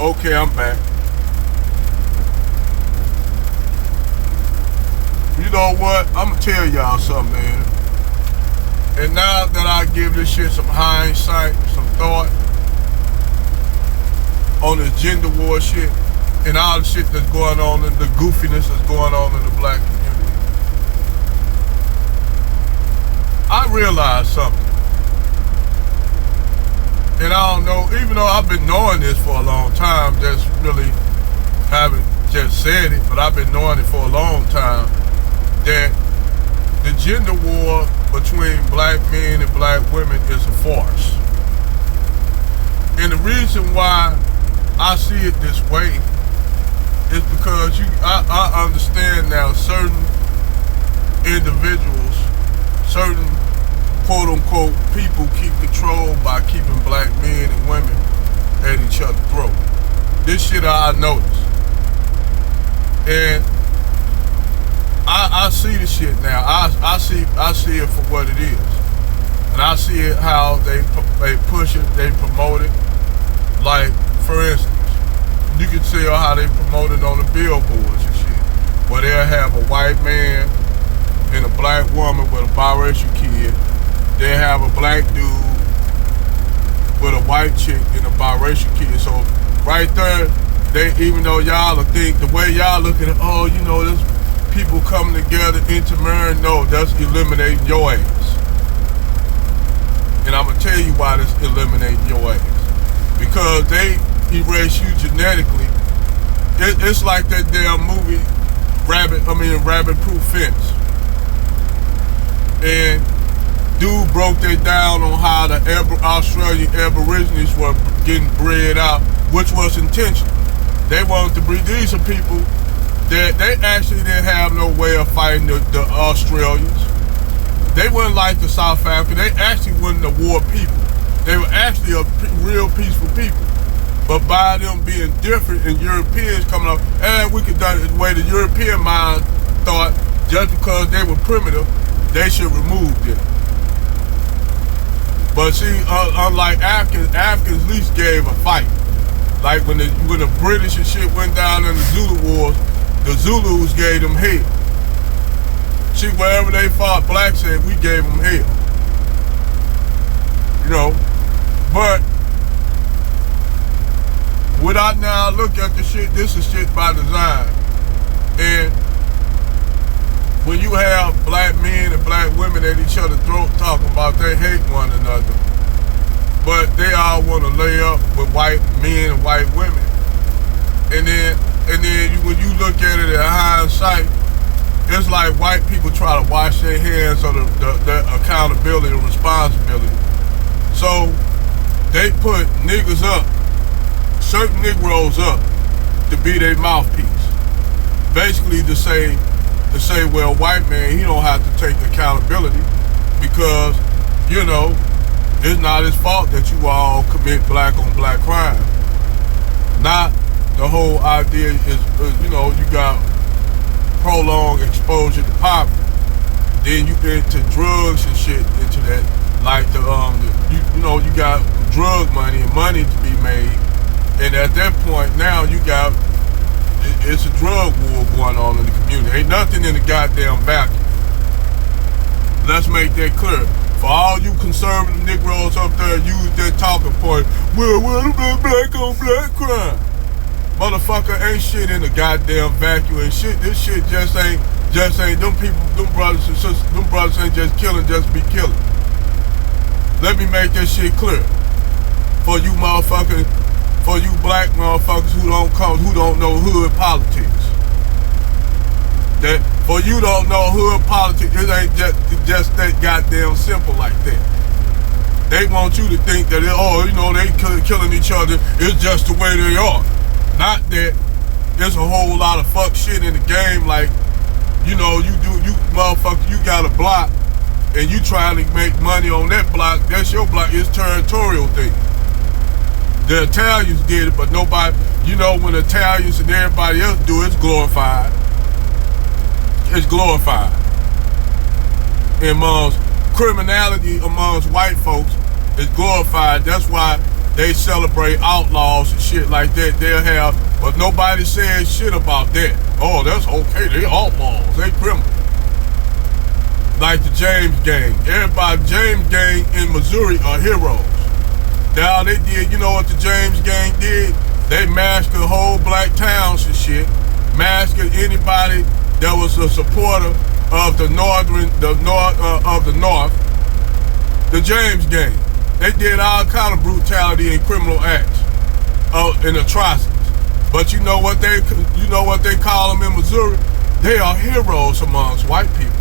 Okay, I'm back. You know what? I'm gonna tell y'all something, man. And now that I give this shit some hindsight, some thought on this gender war shit and all the shit that's going on and the goofiness that's going on in the black community, I realized something. And I don't know, even though I've been knowing this for a long time, just really haven't just said it, but I've been knowing it for a long time, that the gender war between black men and black women is a farce. And the reason why I see it this way is because I understand now certain individuals, certain quote-unquote people keep control by keeping black men and women at each other's throat. This shit I noticed. And I see the shit now. I see it for what it is. And I see it how they push it, they promote it. Like, for instance, you can see how they promote it on the billboards and shit. Where they'll have a white man and a black woman with a biracial kid. They have a black dude with a white chick and a biracial kid. So right there, they, even though y'all will think the way y'all look at it, oh, you know, there's people coming together, intermarrying. No, that's eliminating your ass. And I'm gonna tell you why that's eliminating your ass. Because they erase you genetically. It's like that damn movie, Rabbit Proof Fence. And dude broke that down on how the Australian Aborigines were getting bred out, which was intentional. They wanted to breed. These are people that they actually didn't have no way of fighting the Australians. They weren't like the South Africans. They actually weren't the war people. They were actually a real peaceful people. But by them being different and Europeans coming up, and we could do it the way the European mind thought, just because they were primitive, they should remove them. But see, unlike Africans at least gave a fight. Like when the British and shit went down in the Zulu Wars, the Zulus gave them hell. See, wherever they fought blacks at, we gave them hell. You know, but when I now look at the shit, this is shit by design. And when you have black men and black women at each other's throat talking about they hate one another, but they all want to lay up with white men and white women. And then when you look at it in hindsight, it's like white people try to wash their hands of the accountability and responsibility. So they put niggas up, certain Negroes up, to be their mouthpiece. Basically to say, well, white man, he don't have to take accountability because, you know, it's not his fault that you all commit black on black crime. Not the whole idea is, you know, you got prolonged exposure to poverty. Then you get into drugs and shit into that. Like you know, you got drug money and money to be made. And at that point now you got, it's a drug war going on in the community. Ain't nothing in the goddamn vacuum. Let's make that clear. For all you conservative Negroes up there, use that talking point. Well, black on black crime. Motherfucker, ain't shit in the goddamn vacuum. And shit, this shit just ain't. Them people, them brothers and sisters, them brothers ain't just killing, just be killing. Let me make that shit clear. For you motherfuckers, for you black motherfuckers who don't know hood politics. That for you don't know hood politics, it ain't just that goddamn simple like that. They want you to think that you know, they killing each other. It's just the way they are. Not that there's a whole lot of fuck shit in the game. Like, you know, you motherfucker, you got a block and you trying to make money on that block. That's your block. It's territorial thing. The Italians did it, but nobody, you know, when the Italians and everybody else do it, it's glorified. It's glorified. Amongst criminality amongst white folks is glorified. That's why they celebrate outlaws and shit like that. They'll have, but nobody says shit about that. Oh, that's okay. They outlaws. They criminals. Like the James Gang. Everybody, James Gang in Missouri are heroes. Now they did, you know what the James Gang did? They massacred whole black towns and shit. Massacred anybody that was a supporter of the North. The James Gang. They did all kind of brutality and criminal acts and atrocities. But you know what they call them in Missouri? They are heroes amongst white people.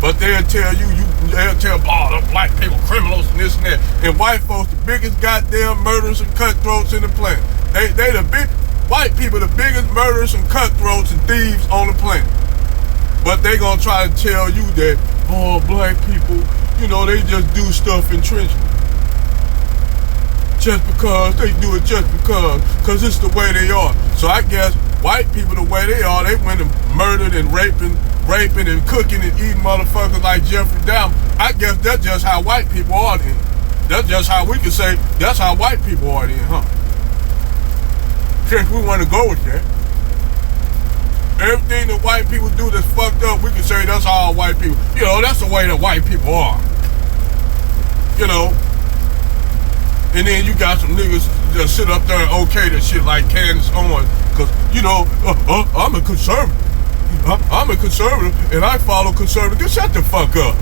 But they'll tell oh, the black people criminals and this and that. And white folks, the biggest goddamn murderers and cutthroats in the planet. White people, the biggest murderers and cutthroats and thieves on the planet. But they gonna try to tell you that, oh, black people, you know, they just do stuff in trenches. Just because, they do it just because it's the way they are. So I guess white people, the way they are, they went and murdered and raping and cooking and eating motherfuckers like Jeffrey Dahmer. I guess that's just how white people are then. That's just how we can say, that's how white people are then, huh? Since we want to go with that. Everything that white people do that's fucked up, we can say that's all white people. You know, that's the way that white people are. You know? And then you got some niggas that sit up there and okay that shit like Candace Owens. Because, you know, I'm a conservative. I'm a conservative and I follow conservative. Shut the fuck up.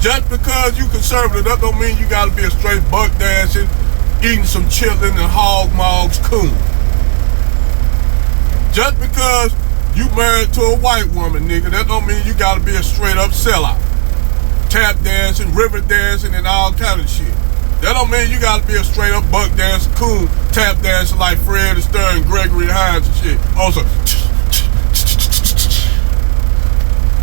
Just because you conservative, that don't mean you gotta be a straight buck dancing, eating some chitlin and hog mogs coon. Just because you married to a white woman, nigga, that don't mean you gotta be a straight up sellout. Tap dancing, river dancing, and all kind of shit. That don't mean you gotta be a straight up buck dancer, coon, tap dancing like Fred Astaire and Gregory Hines and shit. Also,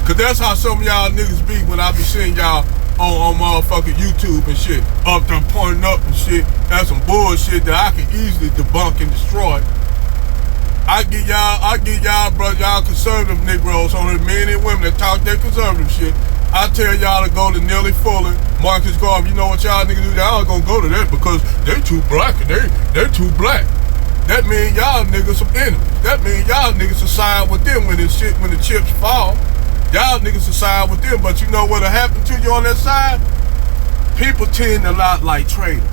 cause that's how some of y'all niggas be when I be seeing y'all on motherfucking YouTube and shit. Up there pointing up and shit. That's some bullshit that I can easily debunk and destroy. I get y'all, bro, y'all conservative Negroes on there, men and women that talk that conservative shit. I tell y'all to go to Nelly Fuller, Marcus Garvey. You know what y'all niggas do? Y'all gonna go to that because they too black and they too black. That mean y'all niggas some enemies. That mean y'all niggas will side with them when the chips fall. Y'all niggas will side with them, but you know what'll happen to you on that side? People tend a lot like traitors.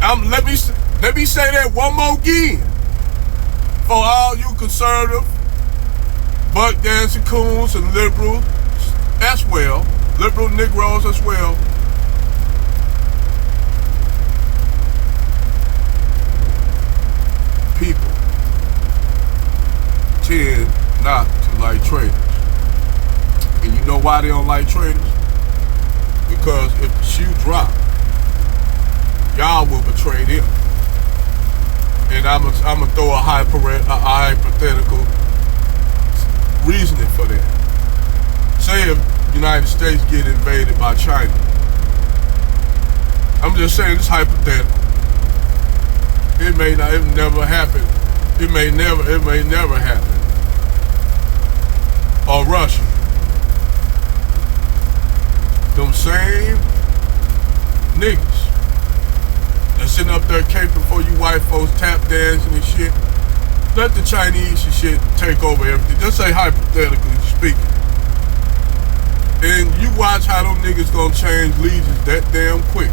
Let me say that one more again. For all you conservative, buck dancing coons and liberals as well, liberal Negroes as well. People tend not to like traitors. And you know why they don't like traitors? Because if the shoe drop, y'all will betray them. And I'm gonna throw a hypothetical reasoning for that. Say if the United States get invaded by China. I'm just saying it's hypothetical. It may never happen. It may never happen. Or Russia. Them same niggas that's sitting up there caping for you white folks, tap dancing and shit. Let the Chinese and shit take over everything. Just say hypothetically speaking. And you watch how them niggas gonna change leaders that damn quick.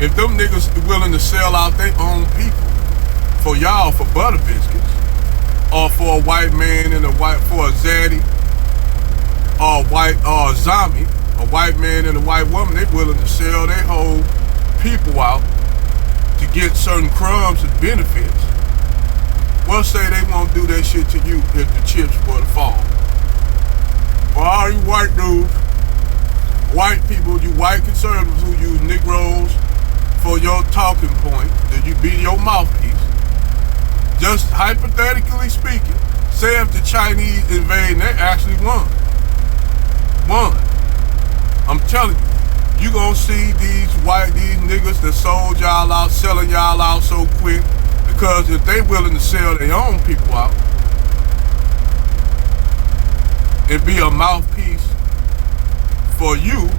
If them niggas willing to sell out their own people for y'all for butter biscuits, or for a white man and for a zaddy, or a zombie, a white man and a white woman, they willing to sell their whole people out to get certain crumbs and benefits. Well, say they won't do that shit to you if the chips were to fall. For all you white dudes, white people, you white conservatives who use Negroes for your talking point, that you be your mouthpiece. Just hypothetically speaking, say if the Chinese invade and they actually won. I'm telling you, you gonna see these niggas that sold y'all out, selling y'all out so quick, because if they willing to sell their own people out and be a mouthpiece for you,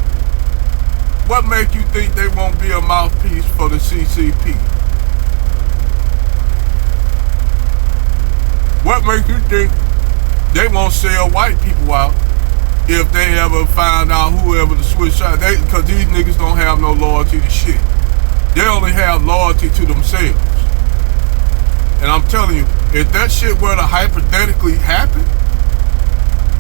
What make you think they won't be a mouthpiece for the CCP? What make you think they won't sell white people out if they ever find out whoever the switch shot? Because these niggas don't have no loyalty to shit. They only have loyalty to themselves. And I'm telling you, if that shit were to hypothetically happen,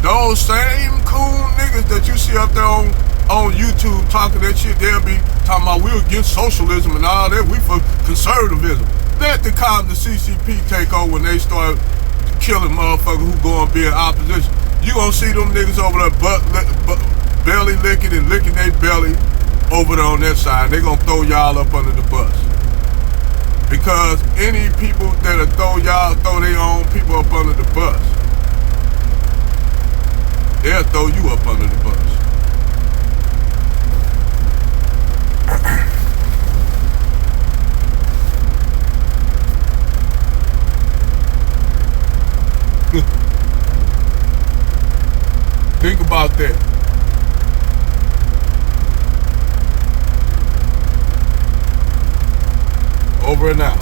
those same cool niggas that you see up there on YouTube talking that shit, they'll be talking about we're against socialism and all that, we for conservatism. Let the CCP take over when they start killing motherfuckers who go and be in opposition. You gonna see them niggas over there belly licking and licking their belly over there on that side. They gonna throw y'all up under the bus. Because any people that'll throw their own people up under the bus, they'll throw you up under the bus. Think about that. Over and out.